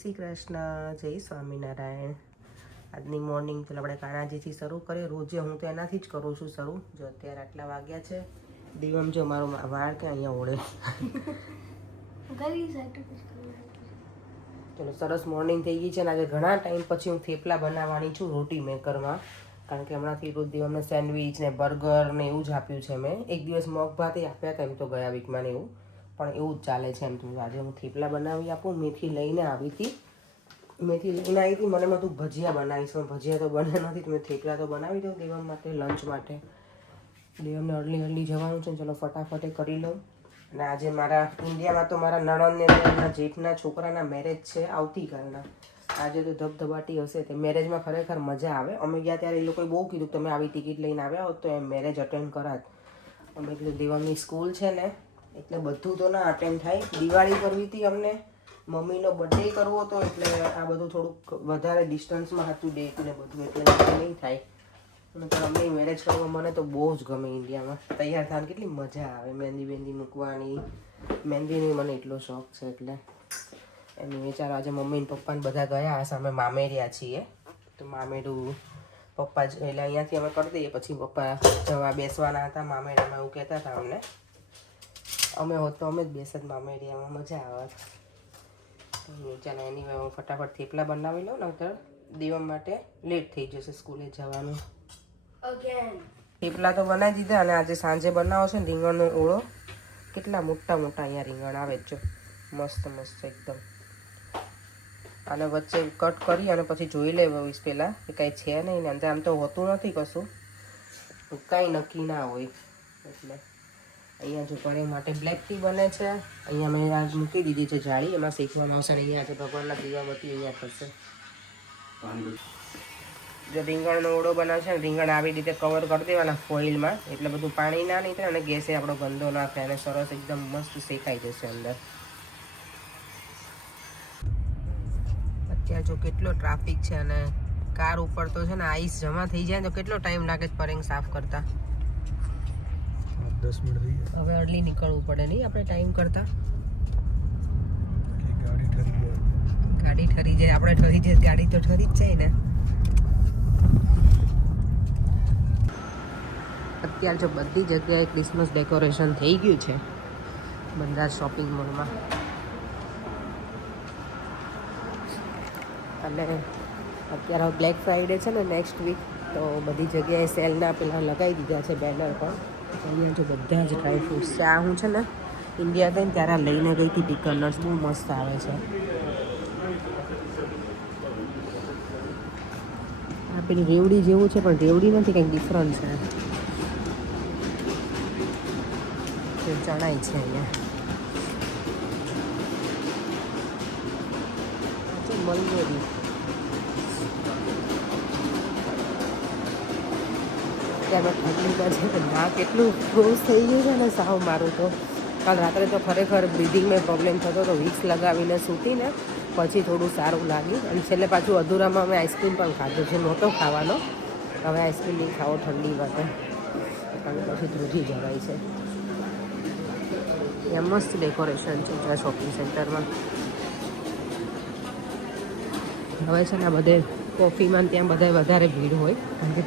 શ્રી કૃષ્ણ, જય સ્વામિનારાયણ. આજની મોર્નિંગ તો આપણે કાનાજીથી શરૂ કરીએ. રોજે હું તો એનાથી જ કરું છું શરૂ. જો અત્યારે આટલા વાગ્યા છે, દિવમ જો મારો વાળ કે અહીંયા ઓળે. ચલો, સરસ મોર્નિંગ થઈ ગઈ છે ને આજે ઘણા ટાઈમ પછી હું થેપલા બનાવવાની છું રોટી મેકરમાં. કારણ કે હમણાંથી રોજ દિવમને સેન્ડવિચ ને બર્ગર ને એવું જ આપ્યું છે મેં. એક દિવસ મગ ભાત આપ્યા હતા એમ તો ગયા વીકમાં ને એવું, પણ એવું જ ચાલે છે એમ. તો આજે હું થેપલા બનાવી આપું. મેથી લઈને આવી હતી, મને તું ભજીયા બનાવીશ, પણ ભજીયા તો બને નથી. તો મેં થેપલા તો બનાવી દઉં દેવમ માટે, લંચ માટે. દેવમને અર્લી જવાનું છે, ચલો ફટાફટ કરી લઉં. અને આજે મારા ઇન્ડિયામાં તો મારા નણંદને એમના જેઠના છોકરાના મેરેજ છે આવતીકાલના. આજે તો ધબધબાટી હશે. તે મેરેજમાં ખરેખર મજા આવે. અમે ગયા ત્યારે એ લોકોએ બહુ કીધું કે તમે આવી ટિકિટ લઈને આવ્યા હોત તો એમ મેરેજ અટેન્ડ કરાત. અમે એટલે દેવમની સ્કૂલ છે ને એટલે બધું તો ના અટેન્ડ થાય. દિવાળી કરવી હતી અમને, મમ્મીનો બર્થડે કરવો હતો, એટલે આ બધું થોડુંક વધારે ડિસ્ટન્સમાં હતું ડેટ ને બધું, એટલે નહીં થાય. પણ અમને મેરેજ કરવા મને તો બહુ જ ગમે. ઇન્ડિયામાં તૈયાર થવાની કેટલી મજા આવે, મહેંદી મૂકવાની. મહેંદીની મને એટલો શોખ છે એટલે એની વિચાર આજે મમ્મી ને પપ્પાને બધા ગયા હશે. અમે મામેર્યા છીએ તો મામેરું પપ્પા જ એટલે અહીંયાથી અમે કરી દઈએ. પછી પપ્પા જવા બેસવાના હતા મામેરામાં, એવું કહેતા હતા અમને. અમે હોત તો અમે જ બેસત મામેરિયામાં, મજા આવે. ચાલો એની હું ફટાફટ થેપલા બનાવી લઉં ને, તો દેવમ માટે લેટ થઈ જશે સ્કૂલે જવાનું. થેપલા તો બનાવી દીધા અને આજે સાંજે બનાવો છે ને રીંગણનો ઓળો. કેટલા મોટા મોટા અહીંયા રીંગણ આવે જો, મસ્ત મસ્ત એકદમ. અને વચ્ચે કટ કરી અને પછી જોઈ લેવીશ પહેલાં કે કાંઈ છે નહીં ને અંદર. આમ તો હોતું નથી કશું, કાંઈ નક્કી ના હોય. એટલે અહીંયા જો પરેંગ માટે બ્લેક ટી બને છે. અહીંયા મેં આજ મૂકી દીધી છે જાળી, એમાં શેકવામાં આવશે. અને અહીંયા છે ભગવાનના દીવાબત્તી અહીંયા થશે. જો રીંગણનો ઓળો બનાવે છે ને, રીંગણ આવી રીતે કવર કરી દેવાના ફોઇલમાં, એટલે બધું પાણી ના નીકળે અને ગેસે આપણો ગંદો ના થાય અને સરસ એકદમ મસ્ત શેકાઈ જશે અંદર. અત્યારે જો કેટલો ટ્રાફિક છે અને કાર ઉપર તો છે ને આઈસ જમા થઈ જાય તો કેટલો ટાઈમ લાગે છે પરેંગ સાફ કરતા? 10 મિનિટ થઈ ગયા. હવે અર્લી નીકળવું પડે નહીં આપણે ટાઈમ કરતા. ગાડી ઠરી જાય, આપણે ઠરી જાય, ગાડી તો ઠરી જ જાય ને. અત્યારે જો બધી જગ્યાએ ક્રિસમસ ડેકોરેશન થઈ ગયું છે બધા શોપિંગ મોલમાં. અને અત્યારે બ્લેક ફ્રાઈડે છે ને નેક્સ્ટ વીક, તો બધી જગ્યાએ સેલના પેલા લગાવી દીધા છે બેનર પણ. અહીંયા જો બધા જ ડ્રાય ફ્રૂટ્સ છે. આ હું છે ને ઇન્ડિયા ગઈ ને ત્યારે લઈને ગઈ હતી ટીકનર્સ, બહુ મસ્ત આવે છે. આ પેલી રેવડી જેવું છે પણ રેવડી નથી, કંઈક ડિફરન્ટ છે. ચણાઈ છે અહીંયા મલબેરી. ત્યાંનો ઠંડીમાં છે કે ના કેટલું ફ્રોઝ થઈ ગયું છે ને સાવ. મારું તો કાલ રાત્રે તો ખરેખર બ્રિધિંગમાં પ્રોબ્લેમ થતો હતો. વિક્સ લગાવીને સૂતીને પછી થોડું સારું લાગ્યું. અને છેલ્લે પાછું અધૂરામાં અમે આઈસ્ક્રીમ પણ ખાધો છે. નહોતો ખાવાનો, હવે આઈસ્ક્રીમ નહીં ખાવો ઠંડી માટે, કારણ પછી ધ્રુજી જવાય છે. ત્યાં મસ્ત ડેકોરેશન છે જ્યાં શોપિંગ સેન્ટરમાં. હવે છે ને બધે કોફીમાં ત્યાં બધા વધારે ભીડ હોય, કારણ કે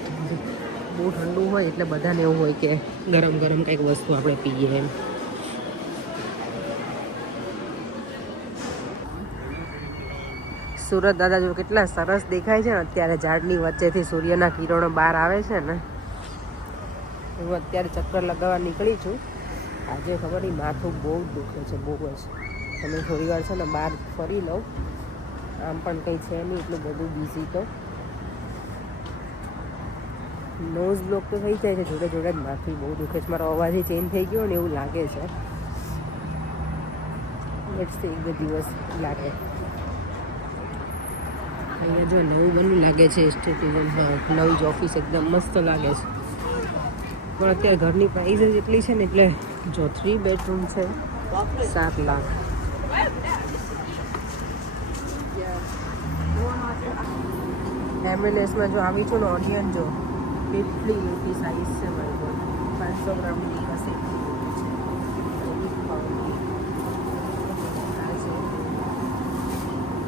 બહુ ઠંડુ હોય એટલે બધાને એવું હોય કે ગરમ ગરમ કંઈક વસ્તુ આપણે પીએ એમ. સુરત દાદા જો કેટલા સરસ દેખાય છે ને અત્યારે. ઝાડની વચ્ચેથી સૂર્યના કિરણો બહાર આવે છે ને. હું અત્યારે ચક્કર લગાવવા નીકળી છું. આજે ખબર નહીં માથું બહુ જ દુખે છે, બહુ જ. તમે થોડી વાર છે ને બહાર ફરી લઉં. આમ પણ કંઈ છે નહીં એટલું બધું બિઝી. તો નોઝ બ્લોક તો થઈ જાય છે, જોડે જોડે જ માથું બહુ દુખે છે. મારો અવાજ ચેન્જ થઈ ગયો ને એવું લાગે છે. લેટ્સ સી, એક બે દિવસ લાગે. અહીંયા જો નવું બનવું લાગે છે સ્ટેચ્યુ. હા, નવી જ ઓફિસ એકદમ મસ્ત લાગે છે. પણ અત્યારે ઘરની પ્રાઇસ જ એટલી છે ને, એટલે જો 3 બેડરૂમ છે 7 લાખ. એમએનએસમાં જો આવી છું ને ઓનિયન જો કેટલી મોટી સાઈઝ છે મારી પર. 500 ગ્રામની હશે. આ છે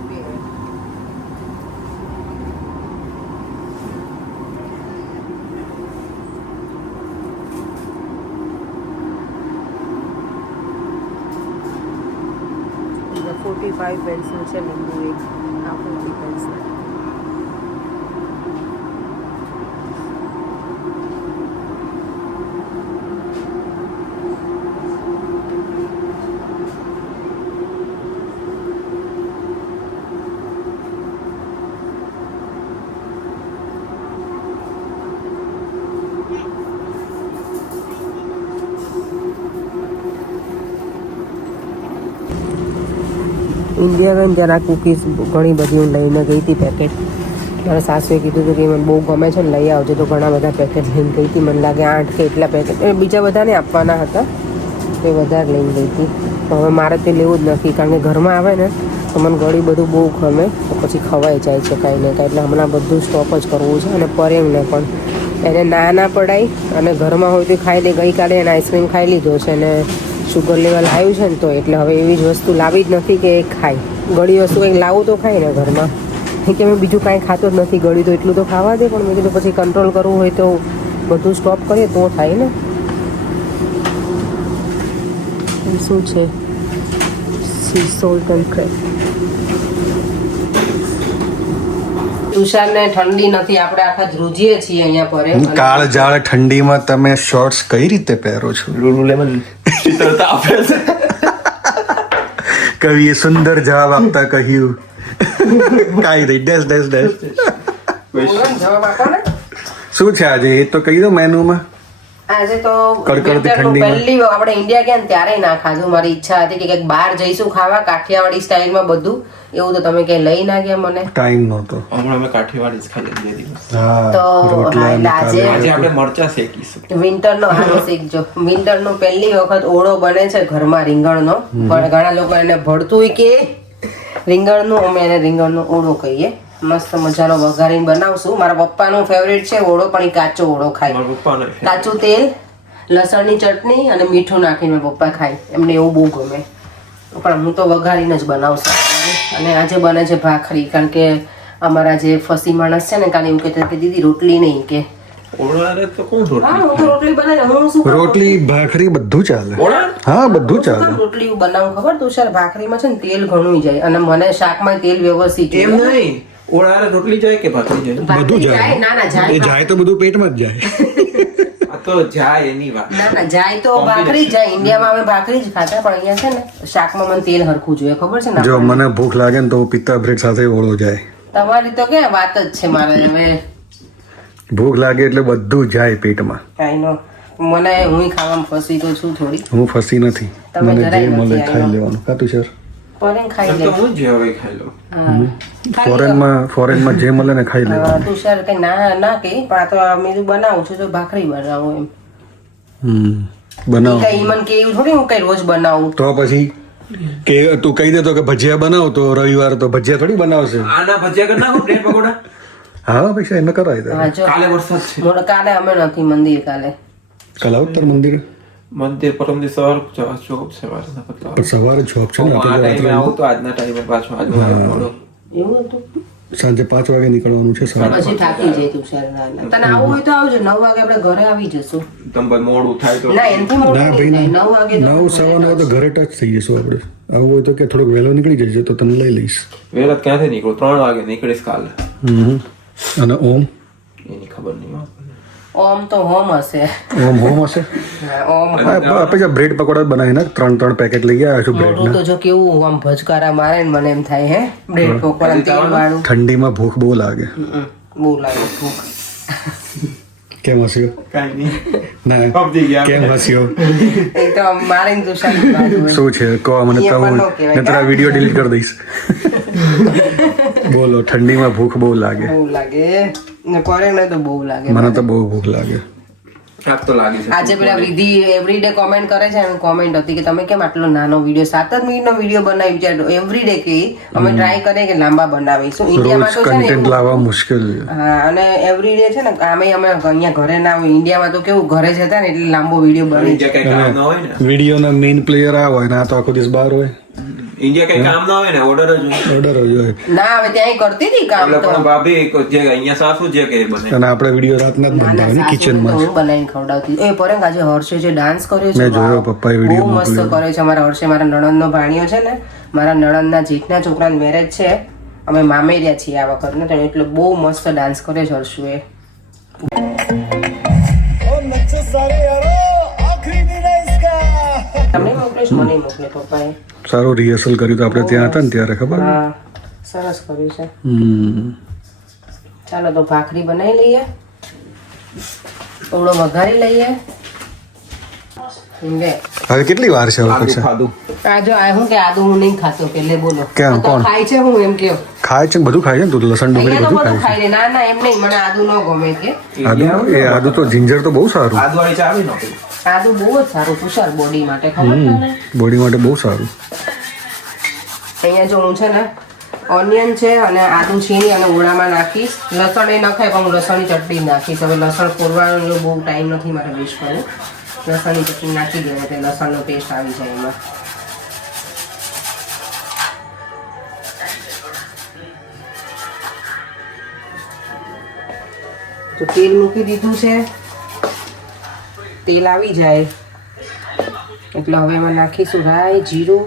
2 5 પેન્સિલ છે, લીંબુ એક, આ 40 પેન્સિલ. ઇન્ડિયા ગઈ ત્યારે આ કૂકીઝ ઘણી બધી હું લઈને ગઈ હતી પેકેટ. મારા સાસુએ કીધું હતું કે મને બહુ ગમે છે ને લઈ આવજો, તો ઘણા બધા પેકેટ લઈને ગઈ હતી. મને લાગે 8 કે એટલા પેકેટ, બીજા બધાને આપવાના હતા તો એ વધારે લઈને ગઈ હતી. તો હવે મારે તે લેવું જ નથી, કારણ કે ઘરમાં આવે ને તો મને ગળી બધું બહુ ગમે, તો પછી ખવાઈ જાય છે કાંઈ ને કાંઈ. એટલે હમણાં બધું સ્ટોપ જ કરવું છે. અને પરેંગને પણ એને ના પડાય, અને ઘરમાં હોય તો ખાઈ લે. ગઈકાલે એને આઈસ્ક્રીમ ખાઈ લીધો છે અને શુગર લેવલ આવ્યું છે ને, તો એટલે હવે એવી જ વસ્તુ લાવી જ નથી કે એ ખાય. ગળી વસ્તુ કંઈક લાવું તો ખાય ને ઘરમાં, કે મેં બીજું કાંઈ ખાતો જ નથી. ગળી તો એટલું તો ખાવા દે, પણ મેં કીધું પછી કંટ્રોલ કરવું હોય તો બધું સ્ટોપ કરીએ તો થાય ને. શું છે? Sea salt and crack. તુષારને ઠંડી નથી, આપણે આખા ધ્રુજીએ છીએ અહીંયા પર. કાળ જાળ ઠંડીમાં તમે શોર્ટ્સ કઈ રીતે પહેરો છો? લુલુલેમન શીતળતા આપે છે. કવિએ સુંદર જવાબ આપતા કહ્યું, કાઈ નહીં, ડેશ ડેશ ડેશ. જવાબ આપો ને. શું છે આજે એ તો કહી દો મેનુમાં. આજે તો કડકડતી winter નું ઠંડીમાં. પહેલી વાર આપણે ઇન્ડિયા ગયા ને ત્યારે ના ખાધું. મારી ઈચ્છા હતી કે કંઈક બહાર જઈશું ખાવા, કાઠિયાવાડી સ્ટાઇલમાં બધું. એવું તો તમે ક્યાંય લઈ ના ગયા મને. ટાઈમ નહોતો. હમણાં અમે કાઠીવાડી જ ખાઈ બે દિવસ. તો રોટલા હા, એટલે આજે આજે આપણે મરચા શેકીશું. વિન્ટરનો હાલો શીખજો. વિન્ટરનો પહેલી વખત ઓળો બને છે ઘરમાં રીંગણનો. પણ ઘણા લોકો એને ભળતું કે રીંગણનું, અમે એને રીંગણનો ઓળો કહીએ. મસ્ત મજાનો વઘારીને બનાવશું. મારા પપ્પાનું ફેવરેટ છે ઓળો, પણ એ કાચો ઓળો ખાય. મારા પપ્પાને કાચું તેલ, લસણની ચટણી અને મીઠું નાખીને પપ્પા ખાય. એમને એવું બહુ ગમે, પણ હું તો વઘારીને જ બનાવશું. અને આજે બને છે ભાખરી, કારણ કે અમારા જે ફસી માણસ છે ને કાલે એવું કહેતા કે દીદી રોટલી નહીં કે. ઓળાને તો કોણ રોટલી? હા, હું તો રોટલી બનાવી. હું શું કરું? રોટલી ભાખરી બધું ચાલે. ઓળા હા બધું શું કામ ચાલે. રોટલી બનાવું ખબર? તુષાર, ભાખરીમાં છે ને તેલ ઘણું જાય, અને મને શાકમાં તેલ વ્યવસ્થિત એમ જોઈએ. નહીં, ઓળાને રોટલી જાય કે ભાખરી જાય? ભાખરી બધું જાય. ના ના એ જાય. જાય તો બધું પેટમાં જ જાય. આ તો જાય એની વાત. ના ના જાય તો ભાખરી જ જાય. ઇન્ડિયામાં અમે ભાખરી જ ખાતા, પણ અહીંયા છે ને શાકમાં મને તેલ હરખું જોઈએ, ખબર છે ને. જો મને ભૂખ લાગે ને તો પિત્તા બ્રેડ સાથે ઓળો જાય. તમારી તો ક્યાં વાત જ છે. મારે હવે ભૂખ લાગે એટલે બધું જાય પેટમાં. કાંઈ નો મને હું ખાવામાં ફસી તો છું થોડી. હું ફસી નથી, તમે મને જરાય જે મળે નથી ખાઈ આવ્યો. લેવાનું. કાતું સર પરેંગ ખાઈ એમ લે. તો હું જ હવે ખાઈ લઉં. હા. ફોરેનમાં જે મળે ને ખાઈ લેવાનું. તુષાર કઈ ના ના કહી, પણ આ તો અમે તો બનાવું છું તો ભાખરી બનાવું એમ. બનાવો કઈ મને કે એવું થોડી હું કઈ રોજ બનાવું. તો પછી કે તું કહી દેતો કે ભજીયા બનાવ, તો રવિવાર તો ભજીયા થોડી બનાવશે. આના ભજીયા કરી નાખો, બ્રેડ પકોડા. હા પૈસા એને કરાય દે. હા જો કાલે વરસાદ છે. મોડે કાલે અમે નથી મંદિર કાલે. કલાવતર મંદિર મંદિર પરમ દિવસ સવાર ચોપ છે મારે નકર પણ સવારે જોબ છે ને, આ આપણે ટાઈમે આવું તો આજના ટાઈમે પાછો આજુ મોડો. એવું હતું. સાંજે 5 વાગે નીકળવાનું છે. પછી થાકી જાય તુષાર. તને આવું હોય તો આવજો. 9 વાગે આપણે ઘરે આવી જશું. તમ મોડું થાય તો ના એનથી મોડું ના નહીં ભાઈ થાય. 9 વાગે તો 9 સવા 9 તો ઘરે ટચ થઈ જશું આપણે. આવું હોય તો કે થોડોક વહેલો નીકળી જશે તો તને લઈ લઈશ. વેલા ક્યાંથી નીકળું? 3 વાગે નીકળીશ કાલે. અને ઓમ એની ખબર નહીં. ઓમ તો હોમ હશે. ઓમ હોમ હશે. હા, ઓમ આપણે જે બ્રેડ પકોડા બનાવીને 3 પેકેટ લઈ આવ્યા છું બ્રેડ. મોઢું તો જો કેવું આમ ભજકારા મારે ને મને એમ થાય હે બ્રેડ પકોડા તેલ વાળું. ઠંડીમાં ભૂખ બહુ લાગે. બહુ લાગે ભૂખ. કેમ હસ્યો? કાંઈ નહીં. ના સમજી ગયા. કેમ હસ્યો? એ તો મારે ને તુષારની બાજુ હોય. શું છે કહો મને, એ તો પણ હું નો કહેવાય. નતર આ વિડીયો ડિલીટ કરી દઈશ. બોલો, ઠંડીમાં ભૂખ બહુ લાગે. બહુ લાગે ને કરે ને તો બહુ લાગે. મને તો બહુ ભૂખ લાગે. થાક તો લાગી છે. આજે પેલા વિધિ એવરીડે કોમેન્ટ કરે છે, અને કોમેન્ટ હતી કે તમે કેમ આટલો નાનો વિડીયો 7 જ મિનિટનો વિડીયો બનાવી વિચારો. એવરીડે કે અમે ટ્રાય કરીએ કે લાંબા બનાવીશું. ઇન્ડિયામાં રોજ તો છે ને કન્ટેન્ટ એવું. લાવવા મુશ્કેલ છે. હા, અને એવરીડે છે ને કામે અમે અહીંયા ઘરે ના હોય. ઇન્ડિયામાં તો કેવું ઘરે જતા ને એટલે લાંબો વિડીયો બની ઇન્ડિયા કઈ કામ ના હોય ને. વિડીયોના મેઇન પ્લેયર આ હોય ને આ તો આખો દિવસ બહાર હોય. ઇન્ડિયા કઈ કામ ના હોય ને, ઓર્ડર જ હોય. ઓર્ડર જ હોય. ના હવે ત્યાં કરતી હતી કામ એટલે તો. પણ ભાભી જે અહીંયા સાસુ જે કે એ બને. અને આપણે વિડીયો રાતના જ બનાવીએ ને કિચનમાં. હું બનાવીને ખવડાવતી. એ પરેંગ આજે હર્ષે જે ડાન્સ કર્યો છે મેં જોયો, વાવ. પપ્પાએ વિડીયો બહુ મસ્ત કર્યો છે અમારા હર્ષે. મારા નણંદનો ભાણિયો છે ને, મારા નણંદના જેઠના છોકરાના મેરેજ છે, અમે મામેર્યા છીએ આ વખતને, તો એટલે બહુ મસ્ત ડાન્સ કરે છે હર્ષુએ. તમને મોકલીશ, મને મોકલે પપ્પાએ. સારું રિહર્સલ કર્યું તો આપણે ત્યાં હતા ને ત્યારે ખબર. હા સરસ કર્યું છે. ચાલો તો ભાખરી બનાવી લઈએ, થોડો વઘારી લઈએ. હવે કેટલી વાર છે હવે પછી? ખાધું આ જો આ હું કે આદુ હું નહીં ખાતો, પેલે બોલો. કેમ? તો કોણ ખાય છે? હું એમ કયો ખાય છે ને, બધું ખાય છે ને, તું લસણ ડુંગળી અહીંયા તો બધું બધું ખાય ખાઈ લે. ના ના એમ નહીં, મને આદુ ન ગમે કે. છે. આદુ એ આદુ તો જિંજર તો બહુ સારું, આદુવાળી ચા આવી નહોતી. આદુ બહુ જ સારું તુષાર બોડી માટે, ખબર તને? બોડી માટે બહુ સારું. અહીંયા જો હું છે ને ઓનિયન છે અને આદુ છીણી અને ઓળામાં નાખીશ. લસણ એ નખાય પણ હું લસણની ચટણી જ નાખીશ. હવે લસણ ફોરવાનો બહુ ટાઈમ નથી મારે વેસ્ટ કરવું. લસણની ચટણી નાખી દેવાય એટલે લસણનો ટેસ્ટ આવી જાય એમાં. તો તેલ મૂકી દીધું છે, તેલ આવી જાય એટલે હવે એમાં નાખીશું રાઈ, જીરું.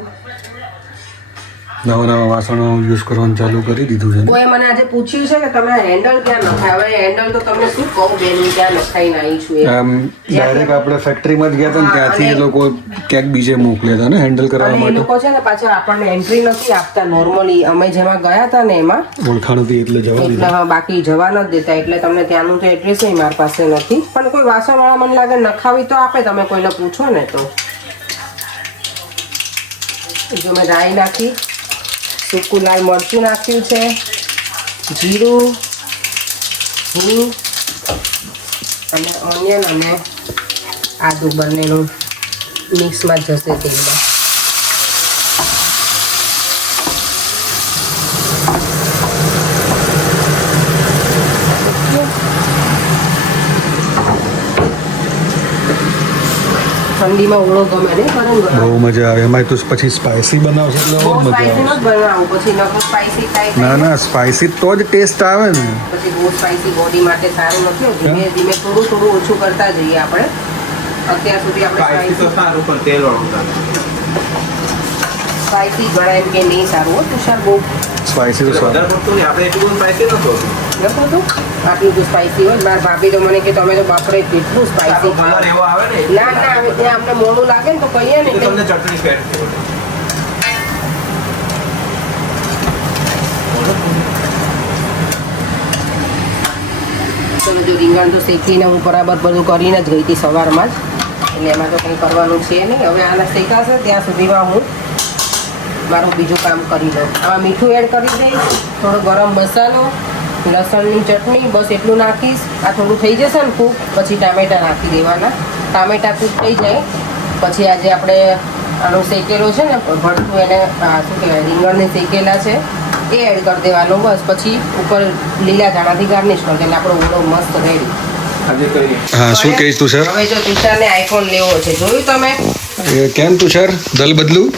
નવા નવા વાસણો યુઝ કરવાનું ચાલુ કરી દીધું છે ને. કોઈ મને આજે પૂછ્યું છે કે તમે હેન્ડલ ક્યાં નખાય? હવે હેન્ડલ તો તમને શું કહું બેન, હું ક્યાં નખાઈને આવી છું એ. આમ ડાયરેક્ટ આપણે ફેક્ટરીમાં જ ગયા હતા ને ત્યાંથી એ લોકો ક્યાંક બીજે મોકલ્યા હતા ને હેન્ડલ કરવા અને એ માટે. લોકો છે ને પાછા આપણને એન્ટ્રી નથી આપતા નોર્મલી. અમે જેમાં ગયા હતા ને એમાં ઓળખાણ હતી એટલે જવા એટલે દીધું. હા, બાકી જવા નથી દેતા. એટલે તમને ત્યાંનું તો એડ્રેસ મારી પાસે નથી. પણ કોઈ વાસણવાળા મને લાગે નખાવી તો આપે, તમે કોઈને પૂછો ને તો. જો મેં રાઈ નાખી, સૂકું લાલ મરચું નાખ્યું છે, જીરું, હિંગ અને ઓનિયન અને આદુ બંનેનું મિક્સમાં જશે તેલમાં. ઠંડીમાં ઓળો ગમે ને ગરમ ગરમ. બહુ મજા આવે એમાં. તું પછી સ્પાઇસી બનાવશે એટલે બહુ બહુ મજા સ્પાઈસી આવે. નથી બનાવવું, પછી નકર સ્પાઈસી ખાઈ ના ખાઈ ના સ્પાઇસી તો જ ટેસ્ટ આવે ને. પછી બહુ સ્પાઈસી બોડી માટે સારું નથી. ધીમે ધીમે થોડું થોડું ઓછું કરતા જઈએ આપણે. અત્યાર સુધી આપણે સ્પાઈસી તો સારું પણ તેલ વાળું. સ્પાઈસી ઘણા એમ કે નહીં સારું હો તુષાર, બહુ સ્પાઇસી તો સારું. વધારે પડતું નહીં, આપણે એટલું બધું સ્પાઈસી નતું. નતું હતું આટલું બધું સ્પાઈસી હોય. મારા ભાભી તો મને કે તમે તો બાપરે કેટલું સ્પાઈસી કલર ખાઓ. એવો આવે ને ના ના હવે ત્યાં અમને મોડું લાગે ને તો કહીએ ને એટલે એટલે તમને ચટણી ફેર ચલો જો રીંગણ તો શેકીને હું બરાબર બધું કરીને જ ગઈ હતી સવારમાં જ, એટલે એમાં તો કંઈ કરવાનું છે નહીં. હવે આના શેકાશે ત્યાં સુધીમાં હું મારું બીજું કામ કરી લઉં. આમાં મીઠું એડ કરી દઈશ, થોડો ગરમ મસાલો, લસણની ચટણી, બસ એટલું નાખીશ. આ થોડું થઈ જશે ને કૂક, પછી ટામેટાં નાખી દેવાના. ટામેટાં કૂક થઈ જાય પછી આજે આપણે આનો શેકેલો છે ને ભરતું, એને શું કહેવાય રીંગણને શેકેલા છે એ એડ કરી દેવાનો. બસ પછી ઉપર લીલા ધાણાથી ગાર્નિશ કરી દે એટલે આપણો ઓળો મસ્ત રેડી. આજે કરીએ. હા શું કહીશ તું સર? હવે જો તુષારને આઈફોન લેવો છે, જોયું તમે? એ કેમ તું સર દલ બદલું?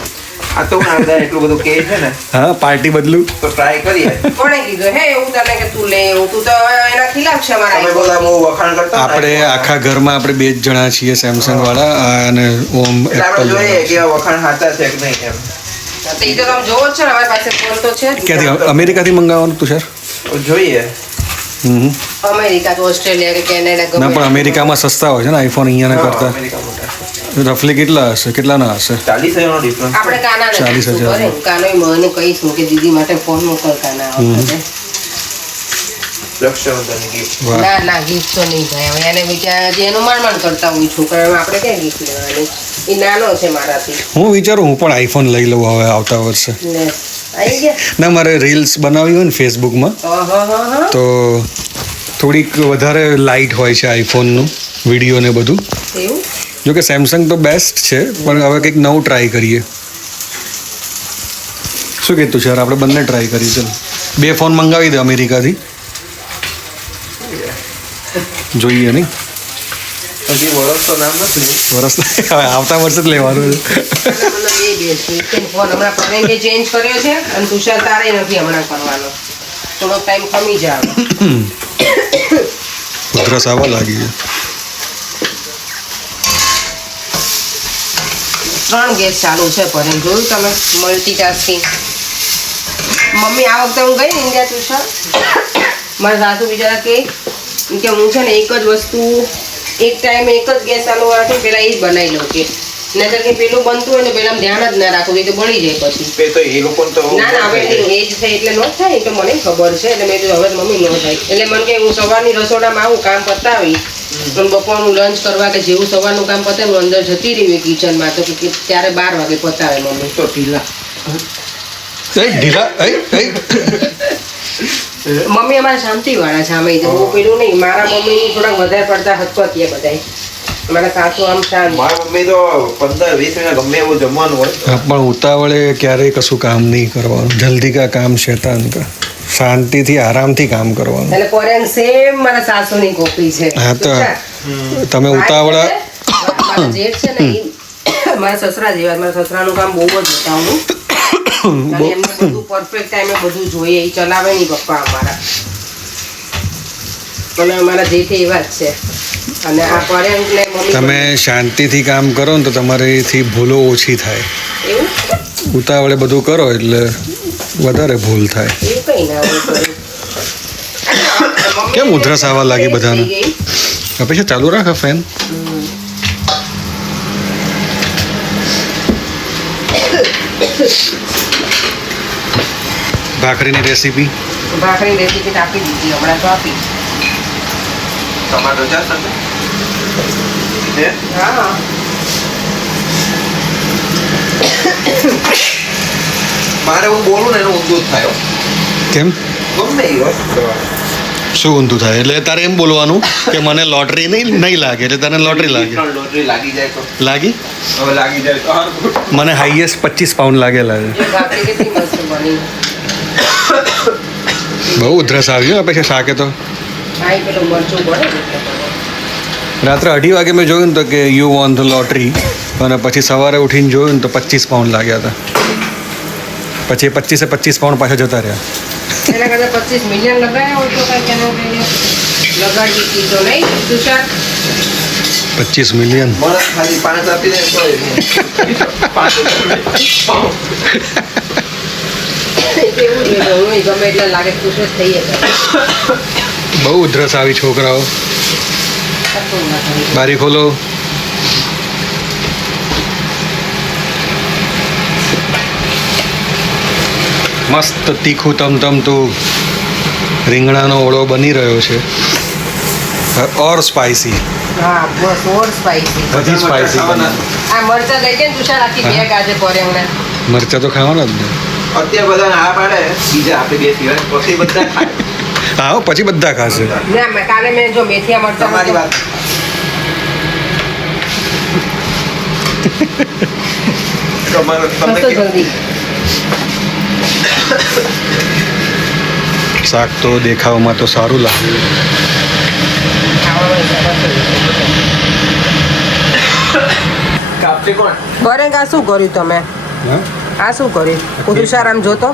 આ તો હું બધા એટલું બધું કહે છે ને હા પાર્ટી બદલું. તો ટ્રાય કરીએ. કોણે કીધું હે એવું તને કે તું લે એવું? તું તો એના ખિલાફ છે મારા તમે iPhone. બધા બહુ વખાણ કરતા હતા. આપણે આખા ઘરમાં આપણે 2 જ જણા છીએ, સેમસંગ વાળા અને ઓમ એટલે આપણે એપલ જોઈએ કે આ વખાણ સાચા છે કે નહીં એમ. તો એ તો તમે જોવો જ છો ને, અમારી પાસે ફોન તો છે જ. ક્યાંથી અમેરિકાથી મંગાવવાનું તું સર? તો જોઈએ. અમેરિકા તો ઓસ્ટ્રેલિયા કે કેનેડા ના ગમે. પણ અમેરિકામાં સસ્તા હોય છે ને આઈફોન અહીંયાના કરતા. અમેરિકા મોટા. રફલી કેટલા હશે, કેટલાના હશે? 40,000 નો ડિફરન્સ. આપણે કાનાને 40,000. કહીશું, બરાબર? કાનોય મને કહીશ હું કે દીદી માટે ફોન મોકલ કાના આ વખતે. રક્ષાબંધનની gift. વાહ. ના ના ગિફ્ટ તો નહીં થાય. હવે એને વિચાર હજી એનું માણ કરતા હોય છોકરા, આપણે ક્યાં ગિફ્ટ લેવાની? એ નાનો છે મારાથી. હું વિચારું હું પણ આઈફોન લઈ લઉં હવે આવતા વર્ષે. લે આવી ગયા. ના મારે રીલ્સ બનાવી હોય ને ફેસબુકમાં હા તો થોડીક વધારે લાઇટ હોય છે આઈફોનનું વિડીયો ને બધું. એવું જો કે સેમસંગ તો બેસ્ટ છે પણ હવે કંઈક નવું ટ્રાય કરીએ. શું કહેતું છે આપણે બંને ટ્રાય કરીએ. ચાલ 2 ફોન મંગાવી દે અમેરિકાથી, જોઈએ નહીં હજી વરસ તો નામ નથી. વરસ હવે આવતા વર્ષે જ લેવાનું છે. ફોન હમણાં પરેંગે ચેન્જ કર્યો છે અને તુષાર તારે નથી હમણાં કરવાનો. થોડો ટાઈમ ખમી જાય. ઉધરસ આવવા લાગી છે. 3 ગેસ ચાલુ છે પર જોયું તમે મલ્ટીટાસ્કિંગ. મમ્મી આ વખતે હું ગઈ ને ઇન્ડિયા ટ્યુશન, મારા સાસુ બિચારા કે હું છે ને એક જ વસ્તુ એક ટાઈમે એક જ ગેસ ચાલુ રાખી પેલા એ જ બનાવી લઉં કે નહીતર કે પેલું બનતું હોય ને પેલા ધ્યાન જ ના રાખવું, એ તો બળી જાય પછી. તો એ લોકો તો ના ના હવે એજ છે એટલે નો થાય, એ તો મને ખબર છે એટલે મેં કીધું હવે મમ્મી નો થાય. એટલે મને કે હું સવારની રસોડામાં આવું કામ પતાવી પણ બપોરનું લંચ કરવા કે જેવું સવારનું કામ પતે હું અંદર જતી રહી કિચનમાં તો ત્યારે 12 વાગે પતાવે મમ્મી. તો ઢીલા ઢીલા મમ્મી અમારા શાંતિ વાળા છે આમે બહુ પેલું નહીં. મારા મમ્મી થોડાક વધારે પડતા હતપતિયા બધાય. મારા સાસુ આમ શાંત. મારી મમ્મી તો 15-20 મિનિટ ગમે એવું જમવાનું હોય. પણ ઉતાવળે ક્યારેય કશું કામ નહીં કરવાનું. જલ્દી કા કામ શેતાન કા. શાંતિથી આરામથી કામ કરવાનું. એટલે કોરિયન સેમ મારા સાસુની કોપી છે. હા તો તમે ઉતાવળા મારા જેઠ છે ને ઈ મારા સસરા જેવા. મારા સસરાનું કામ બહુ જ ઉતાવળું. અને એમને બધું પરફેક્ટ ટાઈમે બધું જોઈએ. એ ચલાવે નહીં પપ્પા અમારા. અને અમારા જેઠ એવા જ છે. અને આ કોરિયન ને મમ્મી તમે શાંતિથી કામ કરો ને તો તમારીથી ભૂલો ઓછી થાય. એવું ઉતાવળે બધું કરો એટલે વધારે ભૂલ થાય. એવું કઈ ના હોય. કેમ ઉધરસ આવવા લાગી બધાને? પછી ચાલુ રાખો ફેન. ભાખરીની રેસીપી ભાખરી રેસીપી આપી દીધી હમણાં તો આપી. તમારે રજા થશે? હા મારે હું બોલું ને એનું ઊંધું જ થાય. કેમ ગમે એ વસ્તુ શું ઊંધું થાય? એટલે તારે એમ બોલવાનું કે મને લોટરી નહીં લાગે એટલે તને લોટરી લાગે. લોટરી લાગી જાય તો લાગી? હવે લાગી જાય તો હારું. મને હાઈએસ્ટ 25 પાઉન્ડ લાગેલા છે. એ ભાખરી કેટલી મસ્ત બની. બહુ ઉધરસ આવ્યું આપે છે શાકે તો. હા એ પેલું મરચું પડે ને એટલે. રાત્રે 2:30 વાગે મેં જોયું ને તો કે યુ વોન ધ લોટરી અને પછી સવારે ઉઠીને જોયું ને તો 25 પાઉન્ડ લાગ્યા હતા. પછી 25 પાઉન્ડ પાછા જતા રહ્યા. એના કરતાં 25 મિલિયન લગાવ્યા હોય તો કાંઈ કેનો લગાડી દીધો નહીં તુષાર. 25 મિલિયન. મને ખાલી 5 આપી દે તો એવું જ હોય હું ગમે એટલે લાગે ખુશ જ થઈએ બહુ ઉધરસ આવી છોકરાઓ. બારી ખોલો. મસ્ત તીખું તમતમતું રીંગણાનો ઓળો બની રહ્યો છે. ઓર સ્પાઈસી. હા બસ ઓર સ્પાઈસી. બધી સ્પાઈસી. આ મરચા દઈ દે ને તુષાર આખી બેગ આજે પડે હમણાં. મરચા તો ખાવાના જ ને. અત્યારે બધાને આ પાડે બીજા આપણે બે સિવાય પછી બધા ખાય. હા પછી બધા ખાશે. ના કાલે મેં જો મેથીયા મરચા તમારી વાત બસ જલ્દી. શાક તો દેખાવમાં તો સારું લાગે. કાપશે કોણ? કોરેંગ આ શું કર્યું તમે? આ શું કર્યું? તુષાર આમ જોતો.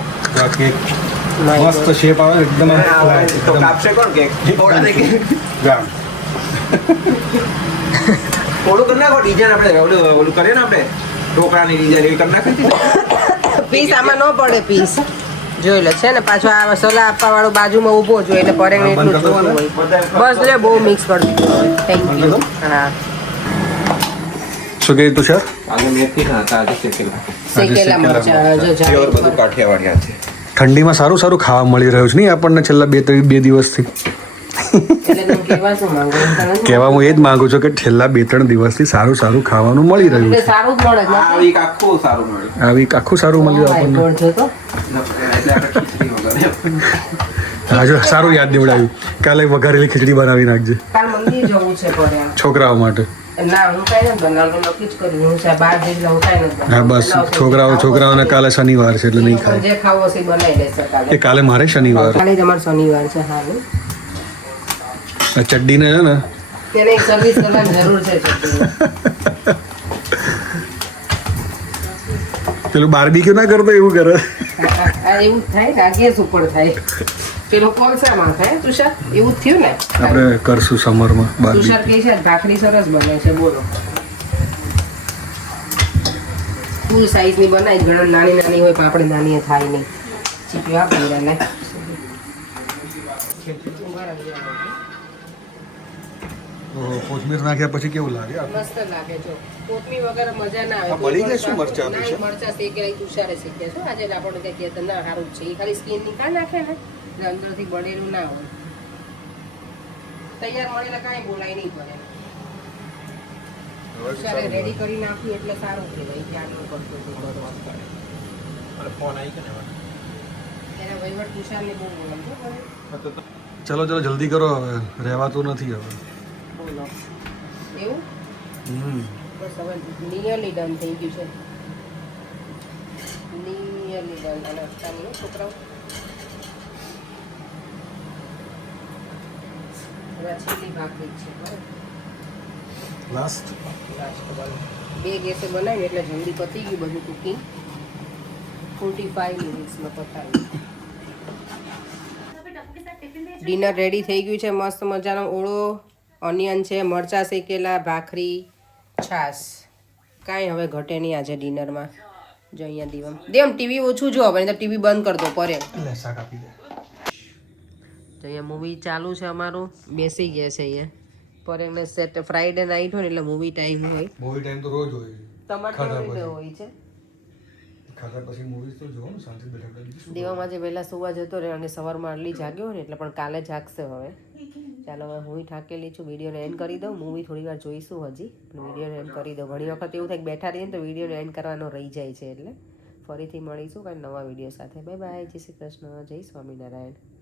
મસ્ત શેપ આવે એકદમ. તો કાપશે કોણ કેક? થોડા દે કેક. થોડું કરી નાખો ડિઝાઇન આપણે ઓલું કરીએ ને આપણે ઢોકળાની ડિઝાઇન એવી કરી નાખી. પીસ આમાં ન પડે પીસ. જોઈ લે છે ને પાછો આ સલાહ આપવા વાળો બાજુમાં ઊભો જોઈએ એટલે પરેંગ એટલું જ જોતું હોય. બસ લે બહુ મિક્સ કરી દીધું. Thank you. હા શું કહ્યું તુષાર? આજે મેથી ના હતા આજે શેકેલા. શેકેલા મરચા જો પ્યોર બધું કાઠિયાવાડિયા છે. ઠંડીમાં સારું સારું ખાવા મળી રહ્યું છે નહીં આપણને છેલ્લા 2 દિવસથી. એટલે તમે કહેવા શું માંગો? કહેવા હું એ જ માંગુ છું કે છેલ્લા 2-3 દિવસથી સારું સારું ખાવાનું મળી રહ્યું એટલે છે. સારું જ મળે આ વીક આખું સારું મળ્યું. આ વીક આખું સારું મળ્યું આપણને. છે તો એટલે આપણે ખીચડી વગર હા જો સારું યાદ દેવડાવ્યું. કાલે વઘારેલી ખીચડી બનાવી નાખજે કાલ મંદિર જવું છે પડે. છોકરાઓ માટે. ના હું કાંઈ નથી બનાવતો નક્કી જ કર્યું હું છે બહાર જઈને હું કાંઈ નથી હા બસ છોકરાઓને કાલે શનિવાર છે એટલે નહીં ખાય. જે ખાવો છે એ બનાવી લેશે કાલે. એ કાલે મારે શનિવાર. કાલે તમારે શનિવાર છે હા ને? આ ચડ્ડીને છે ને તેને એક સર્વિસ કરવાની જરૂર છે ચટણીની. પેલું બાર્બીક્યુ ના કરતો એવું કરે. આ એવું જ થાય ને આ ગેસ ઉપર થાય. પેલો કોલસામાં થાય તુષાર એવું જ થયું ને. આપણે કરશું સમરમાં તુષાર કહે છે ભાખરી સરસ બને છે બોલો. ફૂલ સાઈઝની બનાવી, ઘણા નાની નાની હોય પણ આપણે નાની થાય નહીં. ચીપ્યું આપી ને કોથમીર નાખ્યા પછી કેવું લાગે મસ્ત લાગે. જો કોથમીર વગર મજા ના આવે. બળી જાય શું મરચાં ના, મરચાં શેકેલા તુષારે શેક્યા છો આજે. આપણે કઈ કહેતા ના સારું છે, એ ખાલી સ્કીન નીકાળ નાખે ને એટલે અંદરથી બળેલું ના હોય. તૈયાર મળેલા કાંઈ બોલાય નહીં પડે. તુષારે રેડી કરી નાખ્યું એટલે સારું કહેવાય. ક્યારનું કરતું હતું બધું. ફોન આવી કે ને એના વહીવટ તુષારને બહુ બોલતો ચલો ચલો જલ્દી કરો, હવે રહેવાતું નથી હવે. બોલો એવું બસ હવે નિયરલી ડન થઈ ગયું છે. Nearly done. અને અત્યારની છોકરાઓ હવે આ છેલ્લી ભાખરી જ છે. બરાબર લાસ્ટ બે ગેસે બનાવી એટલે જલ્દી પતી ગયું બધું કુકિંગ. 45 મિનિટ્સમાં પતાવી. ડિનર રેડી થઈ ગયું છે. મસ્ત મજાનો ઓળો, ઓનિયન છે, મરચાં શેકેલા, ભાખરી, છાશ. કાંઈ હવે ઘટે નહીં આજે ડિનરમાં. જો અહીંયા દીવમ દેમ ટીવી ઓછું જો, હવે તો ટીવી બંધ કરી દો પરે. શાક આપી દે. તો અહીંયા મૂવી ચાલુ છે અમારું. બેસી ગયા છે અહીંયા પર. એટલે સેટ ફ્રાઈડે નાઇટ હોય ને એટલે મૂવી ટાઈમ હોય. મૂવી ટાઈમ તો રોજ હોય. તમારે હોય છે. ખાધા પછી મૂવીઝ તો જોવાનું શાંતિ બેઠા બેઠા. દેવામાં આજે વહેલા સુવા જતો રહે અને સવારમાં અર્લી જાગ્યો ને એટલે પણ કાલે જાગશે હવે. ચાલો હવે હું થાકેલી છું. વિડીયોને એન્ડ કરી દઉં. મૂવી થોડી વાર જોઈશું હજી, પણ વિડીયોને એન્ડ કરી દઉં. ઘણી વખત એવું થાય કે બેઠા રહીએ ને તો વિડીયોને એન્ડ કરવાનો રહી જાય છે. એટલે ફરીથી મળીશું કાંઈ નવા વિડીયો સાથે. Bye bye. જય શ્રી કૃષ્ણ. જય સ્વામિનારાયણ.